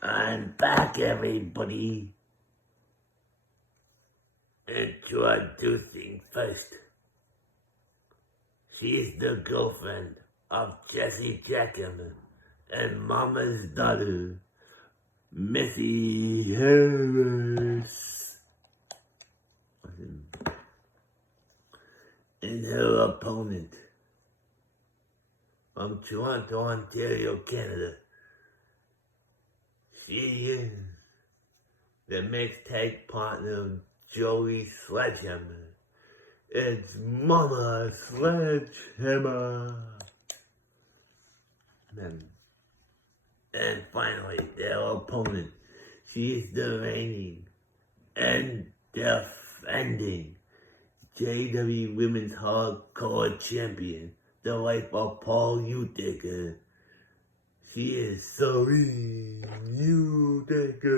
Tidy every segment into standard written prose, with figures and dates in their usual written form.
I'm back, everybody. Introducing first. She's the girlfriend of Jesse Jackhammer and Mama's daughter, Missy Harris. And her opponent from Toronto, Ontario, Canada. She is the mixed tag partner of JWE Sledgehammer. It's Mama Sledgehammer. And finally, their opponent. She is the reigning and defending JWE Women's Hardcore Champion, the wife of Paul Utica. She is Celine Utica.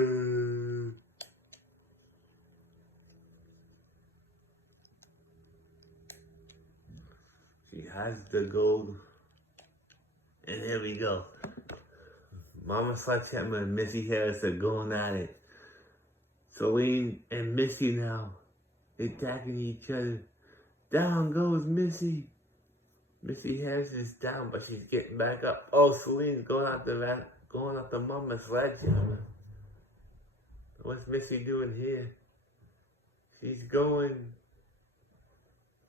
She has the gold. And here we go. Mama Sledgehammer and Missy Harris are going at it. Celine and Missy now attacking each other. Down goes Missy. Missy Harris is down, but she's getting back up. Oh, Celine's going after Mama Sledgehammer. What's Missy doing here? She's doing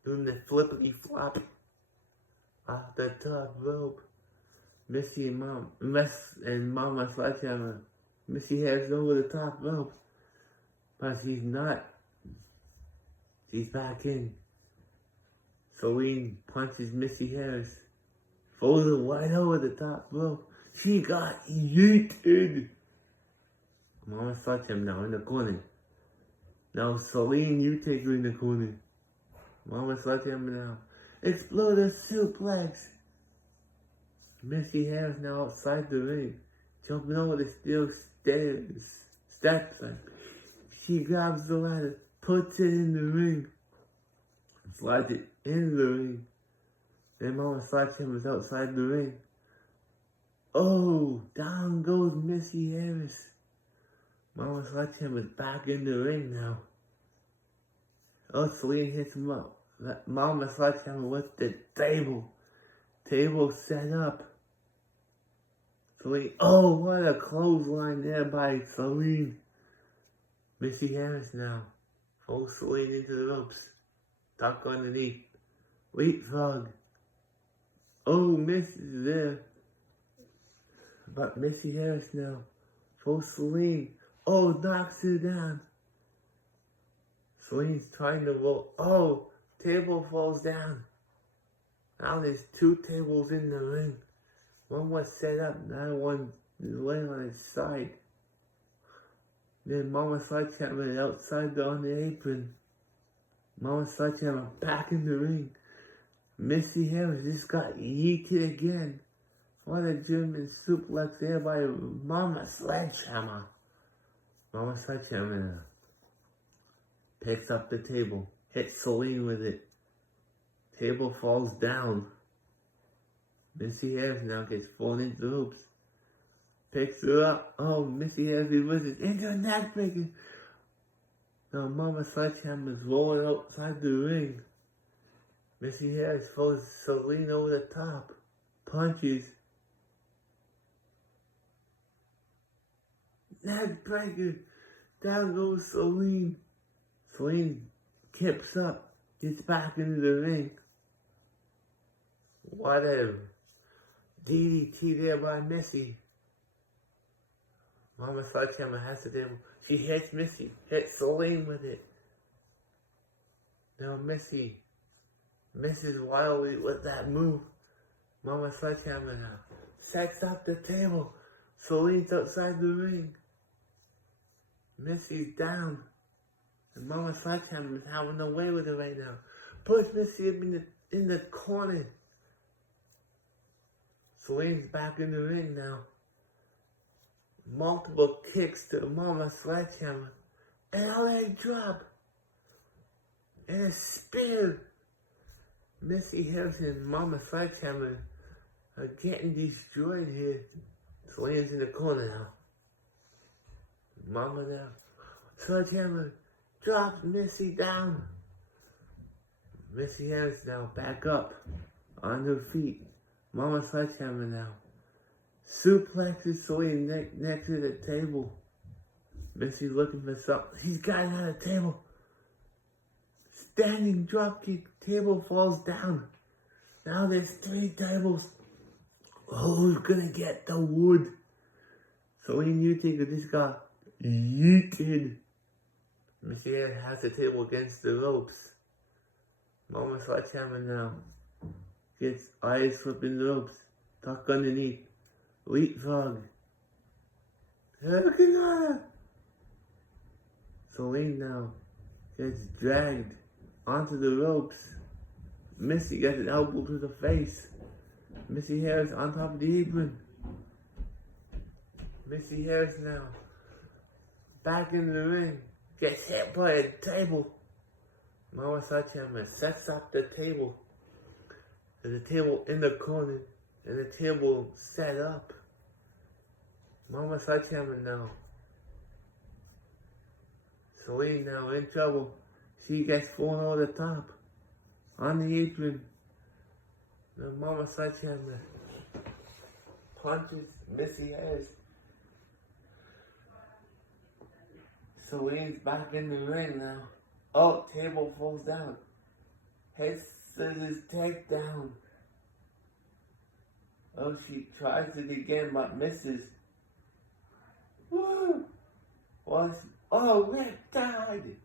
the flippity flop off the top rope. Missy and Mama Sledgehammer. Missy Harris over the top rope, but she's not. She's back in. Celine punches Missy Harris, throws her right over the top rope. She got yeeted. Mama Sledgehammer now in the corner. Now Celine, you take her in the corner. Mama Sledgehammer now. Exploder suplex. Missy Harris now outside the ring, jumping over the steel steps. She grabs the ladder, puts it in the ring, slides it in the ring. Then Mama Sledgehammer's outside the ring. Oh, down goes Missy Harris. Mama Sledgehammer's back in the ring now. Oh, Celine hits him up. Mama Sledgehammer with the table. Table set up. Celine, oh, what a clothesline there by Celine. Missy Harris now. Throws Celine into the ropes. Tuck underneath. Leapfrog. Oh, Miss is there. But Missy Harris now. Throws Celine. Oh, knocks her down. Celine's trying to roll. Oh, table falls down. Now there's two tables in the ring. One was set up, another one is laying on its side. Then Mama Sledgehammer outside on the apron. Mama Sledgehammer back in the ring. Missy Harris just got yeeted again. What a German suplex there by Mama Sledgehammer. Mama Sledgehammer picks up the table, hits Celine with it. Table falls down. Missy Harris now gets thrown into the ropes. Picks her up. Oh, Missy Harris reverses into a neckbreaker. Now Mama Sledgehammer's rolling outside the ring. Missy Harris throws Celine over the top. Punches. Neckbreaker. Down goes Celine. Celine kips up. Gets back into the ring. What a DDT there by Missy. Mama Sledgehammer has the table. She hits Missy. Hits Celine with it. Now Missy misses wildly with that move. Mama Sledgehammer now sets up the table. Celine's outside the ring. Missy's down. And Mama Sledgehammer is having no way with it right now. Puts Missy in the corner. Celine's back in the ring now. Multiple kicks to Mama Sledgehammer. And a leg drop. And a spear. Missy Harris and Mama Sledgehammer are getting destroyed here. Celine's in the corner now. Mama now. Sledgehammer drops Missy down. Missy Harris now back up on her feet. Mama Sledgehammer now suplexes Celine next to the table. Missy looking for something. He's got it on the table. Standing dropkick. Table falls down. Now there's 3 tables. Who's gonna get the wood? Celine, you think of this guy yeeted. Missy Harris has the table against the ropes. Mama Sledgehammer now gets eyes flipping the ropes. Tuck underneath. Leapfrog. Hurricane Rana. Celine now gets dragged onto the ropes. Missy gets an elbow to the face. Missy Harris on top of the apron. Missy Harris now back in the ring. Gets hit by a table. Mama Sledgehammer sets up the table. There's a table in the corner and the table set up. Mama Sledgehammer now. Celine now in trouble. She gets thrown over the top on the apron. Now Mama Sledgehammer punches Missy Harris. Celine's back in the ring now. Oh, table falls down. Head scissors takedown. Oh, she tries it again but misses. Woo! Oh, Rick died.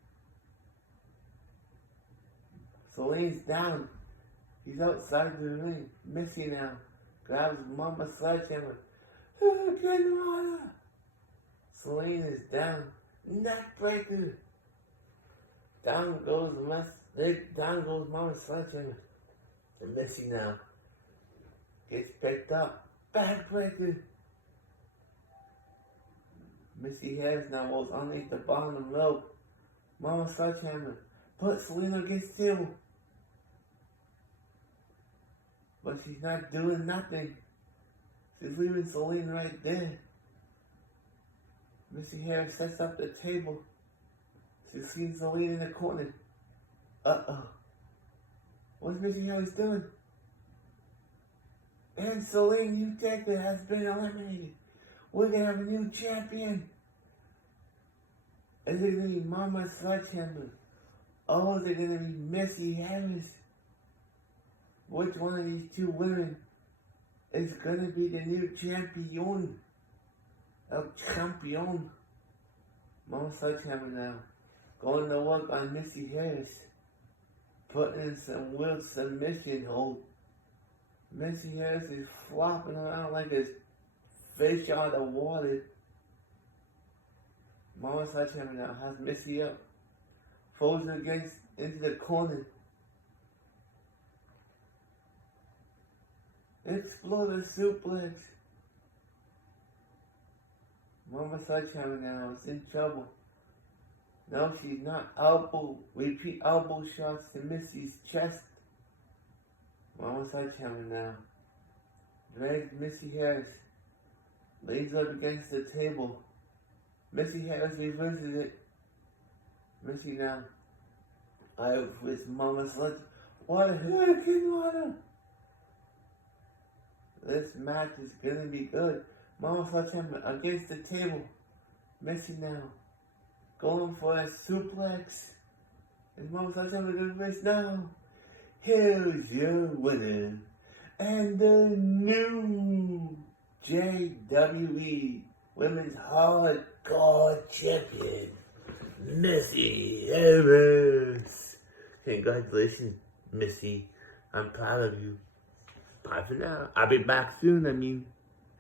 Celine's down. He's outside the ring. Missy now grabs Mama Sledgehammer. Hurricane Rana. Celine is down. Neck breaker. Down goes Mama Sledgehammer. And Missy now gets picked up. Backbreaker. Missy Harris now goes underneath the bottom rope. Mama Sledgehammer puts Celine against the table. But she's not doing nothing. She's leaving Celine right there. Missy Harris sets up the table. She's seeing Celine in the corner. Uh-oh. What's Missy Harris doing? And Celine Utica has been eliminated. We're going to have a new champion. Is it going to be Mama Sledgehammer? Or is it going to be Missy Harris? Which one of these 2 women is going to be the new champion? El Champion. Mama Sledgehammer now going to work on Missy Harris. Putting in some weird submission hold. Missy Harris is flopping around like a fish out of water. Mama Sledgehammer now has Missy up. Throws her into the corner. Exploder suplex. Mama Sledgehammer now is in trouble. No, she's not. Repeat elbow shots to Missy's chest. Mama Sledgehammer now drags Missy Harris. Lays up against the table. Missy Harris reverses it. Missy now out with Mama Sledgehammer. What a Hurricane Rana! This match is gonna be good. Mama Sledgehammer against the table. Missy now going for a suplex. And Mama Sledgehammer gonna miss now. Here's your winner. And the new JWE Women's Hardcore Champion, Missy Harris. Congratulations, Missy. I'm proud of you. Bye for now. I'll be back soon,